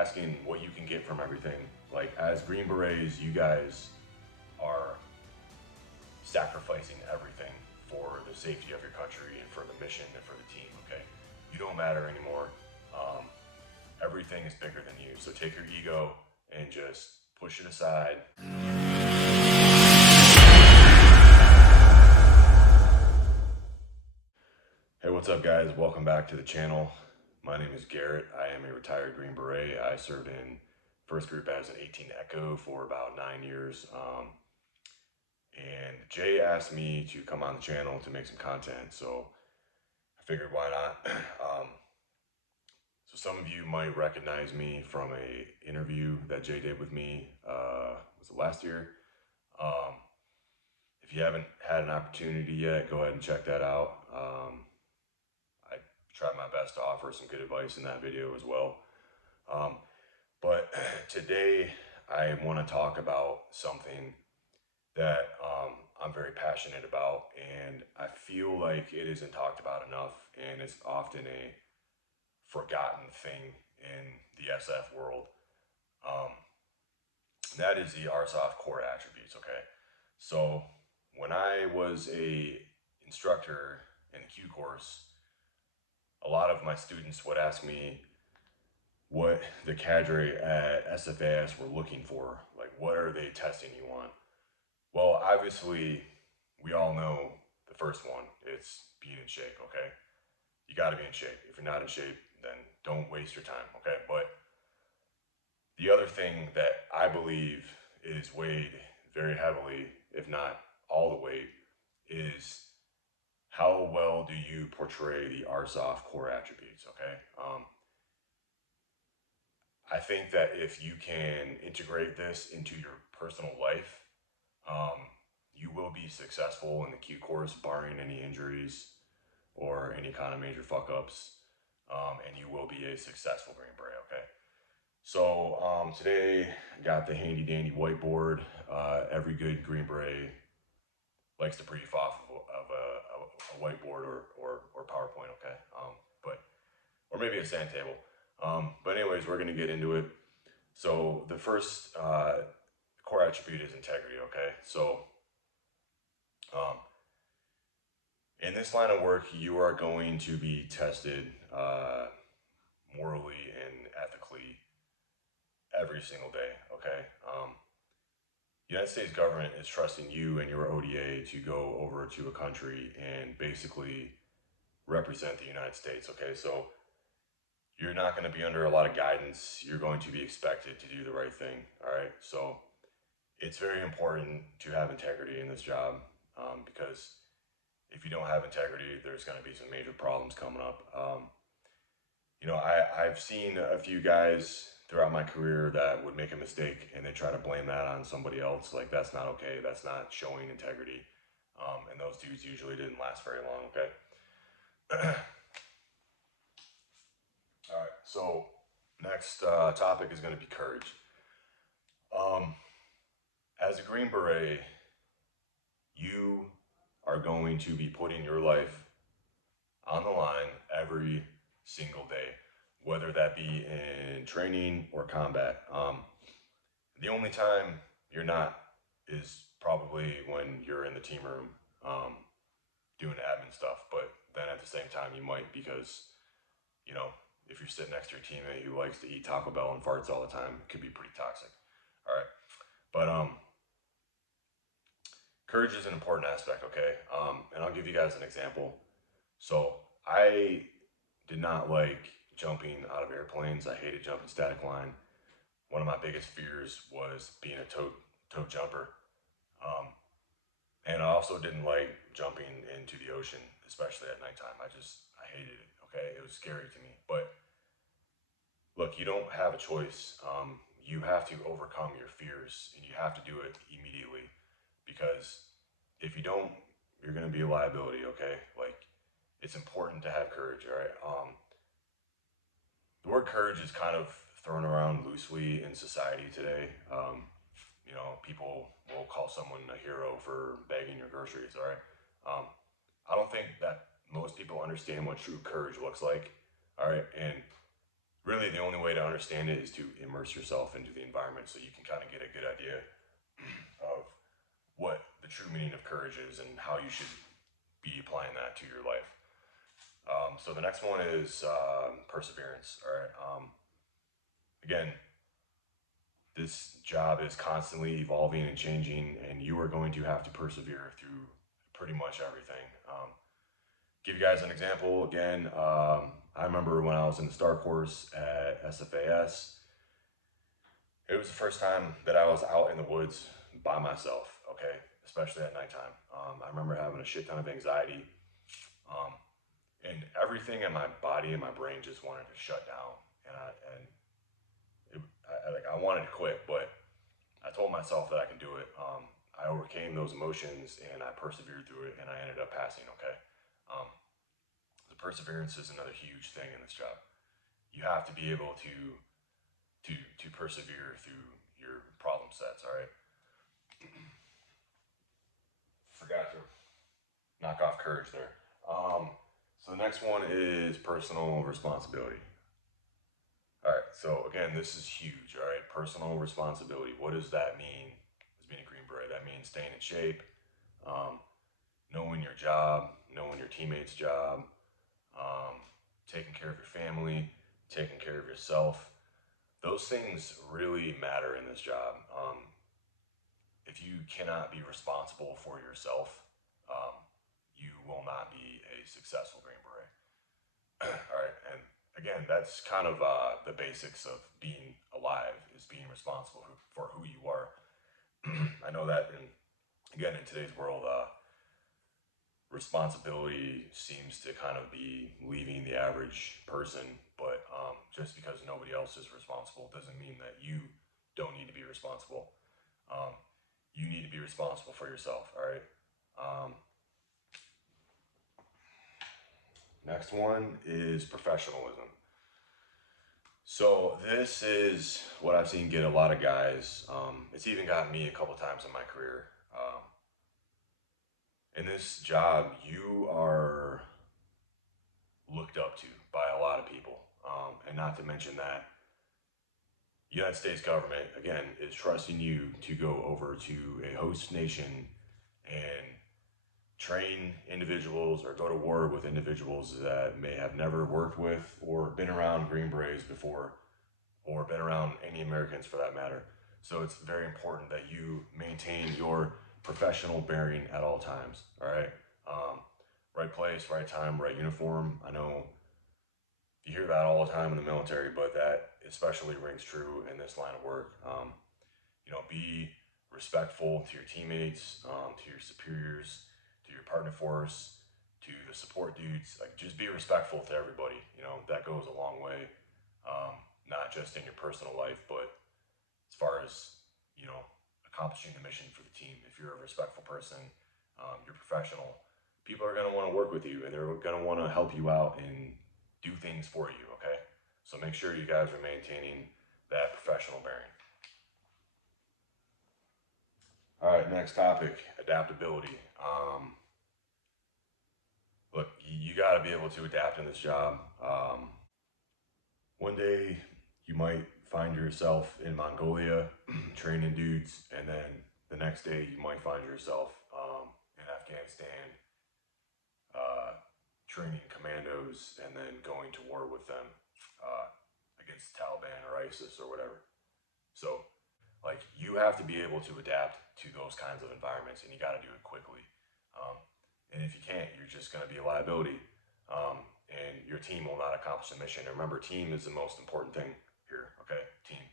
asking what you can get from everything. Like, as Green Berets, you guys are sacrificing everything for the safety of your country and for the mission and for the team, okay? You don't matter anymore. Everything is bigger than you. So take your ego and just push it aside. Hey, what's up guys? Welcome back to the channel. My name is Garrett. I am a retired Green Beret. I served in 1st Group as an 18 Echo for about 9 years. And Jay asked me to come on the channel to make some content, so I figured why not. So some of you might recognize me from a interview that Jay did with me, was it last year? If you haven't had an opportunity yet, go ahead and check that out. I tried my best to offer some good advice in that video as well. But today I want to talk about something that I'm very passionate about, and I feel like it isn't talked about enough, and it's often a forgotten thing in the SF world. That is the RSOF core attributes, okay? So when I was a instructor in the Q course, a lot of my students would ask me what the cadre at SFAS were looking for. Like, what are they testing you on? Well, obviously, we all know the first one. It's being in shape, okay? You gotta be in shape. If you're not in shape, then don't waste your time, okay? But the other thing that I believe is weighed very heavily, if not all the weight, is how well do you portray the RSOF core attributes, okay? I think that if you can integrate this into your personal life, you will be successful in the Q course, barring any injuries or any kind of major fuck-ups, and you will be a successful Green Beret, okay? So today I got the handy-dandy whiteboard. Every good Green Beret likes to brief off of a whiteboard or PowerPoint, okay? Or maybe a sand table. But anyways, we're gonna get into it. So the first core attribute is integrity, okay? So in this line of work, you are going to be tested morally and ethically every single day, okay? The United States government is trusting you and your ODA to go over to a country and basically represent the United States, okay? So you're not going to be under a lot of guidance. You're going to be expected to do the right thing, all right? So it's very important to have integrity in this job, because if you don't have integrity, there's going to be some major problems coming up. You know, I've seen a few guys throughout my career that would make a mistake and they try to blame that on somebody else. Like, that's not okay. That's not showing integrity. And those dudes usually didn't last very long, okay? All right, so next topic is going to be courage. As a Green Beret, you are going to be putting your life on the line every single day, whether that be in training or combat. The only time you're not is probably when you're in the team room doing admin stuff, but then at the same time you might, because, you know, if you're sitting next to your teammate who likes to eat Taco Bell and farts all the time, it could be pretty toxic. All right, but courage is an important aspect, okay? And I'll give you guys an example. So I did not like jumping out of airplanes. I hated jumping static line. One of my biggest fears was being a tote jumper. And I also didn't like jumping into the ocean, especially at nighttime. I hated it, okay? It was scary to me. But look, you don't have a choice. You have to overcome your fears, and you have to do it immediately, because if you don't, you're going to be a liability, okay? Like, it's important to have courage, all right? The word courage is kind of thrown around loosely in society today. You know, people will call someone a hero for bagging your groceries, all right? I don't think that most people understand what true courage looks like, all right? And really the only way to understand it is to immerse yourself into the environment so you can kind of get a good idea of what the true meaning of courage is and how you should be applying that to your life. So the next one is perseverance. All right. Again, this job is constantly evolving and changing, and you are going to have to persevere through pretty much everything. Give you guys an example again. I remember when I was in the STAR course at SFAS, it was the first time that I was out in the woods by myself, okay, especially at nighttime. I remember having a shit ton of anxiety, and everything in my body and my brain just wanted to shut down. I wanted to quit, but I told myself that I can do it. I overcame those emotions and I persevered through it, and I ended up passing, okay? The perseverance is another huge thing in this job. You have to be able to persevere through your problem sets, all right? Forgot to knock off courage there. So the next one is personal responsibility. All right, so again, this is huge, all right? Personal responsibility. What does that mean as being a Green Beret? That means staying in shape, knowing your job, knowing your teammates' job, taking care of your family, taking care of yourself. Those things really matter in this job. If you cannot be responsible for yourself, you will not be a successful Green Beret. All right, and again, that's kind of the basics of being alive, is being responsible for who you are. I know that, again, in today's world, responsibility seems to kind of be leaving the average person, but just because nobody else is responsible doesn't mean that you don't need to be responsible. You need to be responsible for yourself, all right? Next one is professionalism. So this is what I've seen get a lot of guys. It's even gotten me a couple times in my career. In this job, you are looked up to by a lot of people. And not to mention that the United States government, again, is trusting you to go over to a host nation and train individuals or go to war with individuals that may have never worked with or been around Green Berets before, or been around any Americans for that matter. So it's very important that you maintain your professional bearing at all times, all right? Right place, right time, right uniform. I know you hear that all the time in the military, but that especially rings true in this line of work. Be respectful to your teammates, to your superiors, to your partner force, to the support dudes. Like, just be respectful to everybody. That goes a long way, not just in your personal life, but as far as accomplishing the mission for the team. If you're a respectful person, you're professional, people are going to want to work with you, and they're going to want to help you out and do things for you, okay? So make sure you guys are maintaining that professional bearing. All right, next topic, adaptability. Look, you got to be able to adapt in this job. One day you might find yourself in Mongolia training dudes, and then the next day you might find yourself in Afghanistan training commandos and then going to war with them against the Taliban or ISIS or whatever. So, you have to be able to adapt to those kinds of environments, and you got to do it quickly. And if you can't, you're just going to be a liability, and your team will not accomplish the mission. And remember, team is the most important thing here, okay?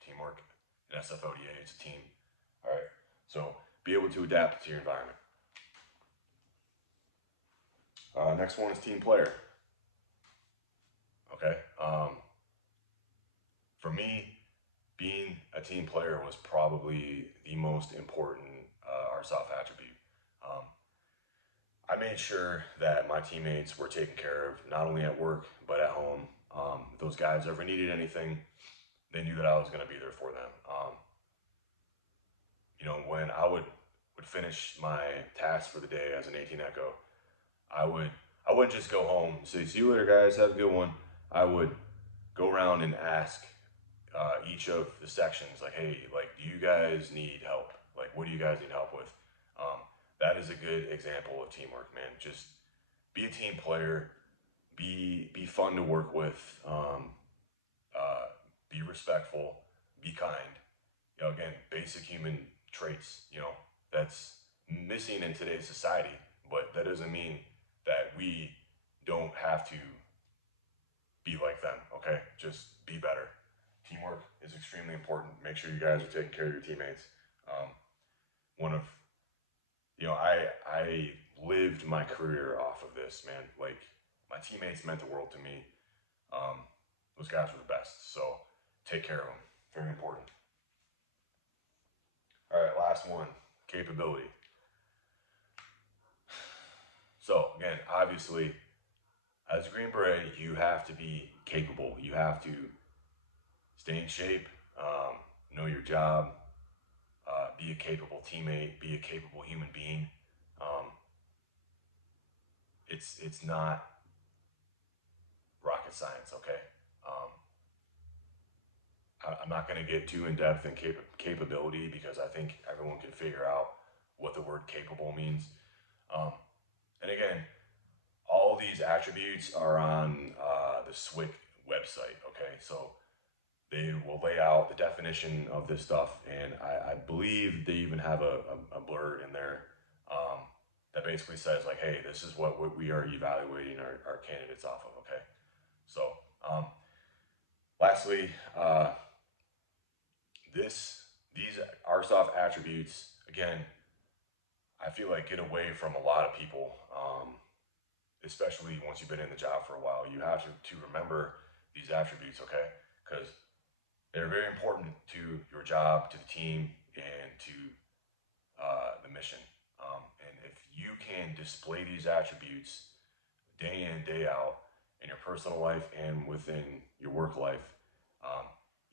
Teamwork. In SFODA, it's a team. All right, so be able to adapt to your environment. Next one is team player. Okay, for me, being a team player was probably the most important RSOF attribute. I made sure that my teammates were taken care of, not only at work, but at home. If those guys ever needed anything, they knew that I was going to be there for them. When I would finish my task for the day as an 18 Echo, I wouldn't just go home and say, "See you later, guys, have a good one." I would go around and ask each of the sections, like, hey, like, do you guys need help? Like, what do you guys need help with? That is a good example of teamwork, man. Just be a team player, be fun to work with, be respectful, be kind. You know, again, basic human traits. You know, that's missing in today's society, but that doesn't mean that we don't have to be like them. Okay, just be better. Teamwork is extremely important. Make sure you guys are taking care of your teammates. Um, one of I lived my career off of this, man. Like, my teammates meant the world to me. Um, those guys were the best. So take care of them. Very important. All right, last one, capability. So again, obviously, as a Green Beret, you have to be capable. You have to stay in shape, know your job, be a capable teammate, be a capable human being. Um, it's not rocket science, okay? I'm not going to get too in depth in capability because I think everyone can figure out what the word capable means. And again, all these attributes are on the SWIC website, okay? So they will lay out the definition of this stuff, and I believe they even have a blurb in there that basically says, like, hey, this is what we are evaluating our candidates off of, okay? So, lastly, these RSOF attributes, again, I feel like get away from a lot of people, especially once you've been in the job for a while. You have to remember these attributes, okay? Because they're very important to your job, to the team, and to the mission. And if you can display these attributes day in, day out in your personal life and within your work life,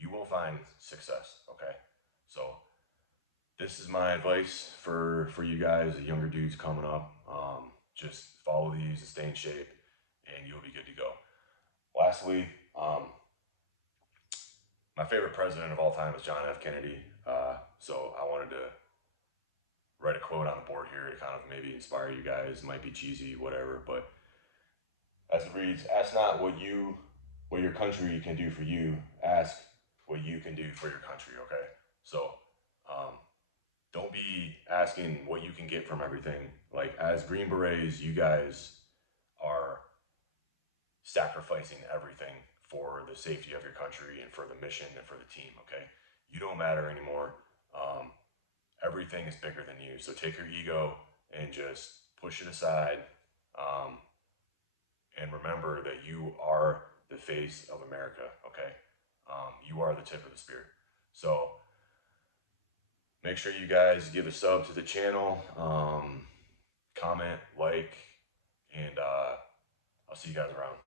you will find success, okay? So this is my advice for you guys, the younger dudes coming up. Just follow these and stay in shape, and you'll be good to go. Lastly, my favorite president of all time is John F. Kennedy. So I wanted to write a quote on the board here to kind of maybe inspire you guys. It might be cheesy, whatever, but as it reads, ask not what your country can do for you. Ask what you can do for your country, okay? So don't be asking what you can get from everything. Like, as Green Berets, you guys are sacrificing everything for the safety of your country and for the mission and for the team, okay? You don't matter anymore. Everything is bigger than you. So take your ego and just push it aside. And remember that you are the face of America, okay? You are the tip of the spear. So make sure you guys give a sub to the channel, comment, like, and I'll see you guys around.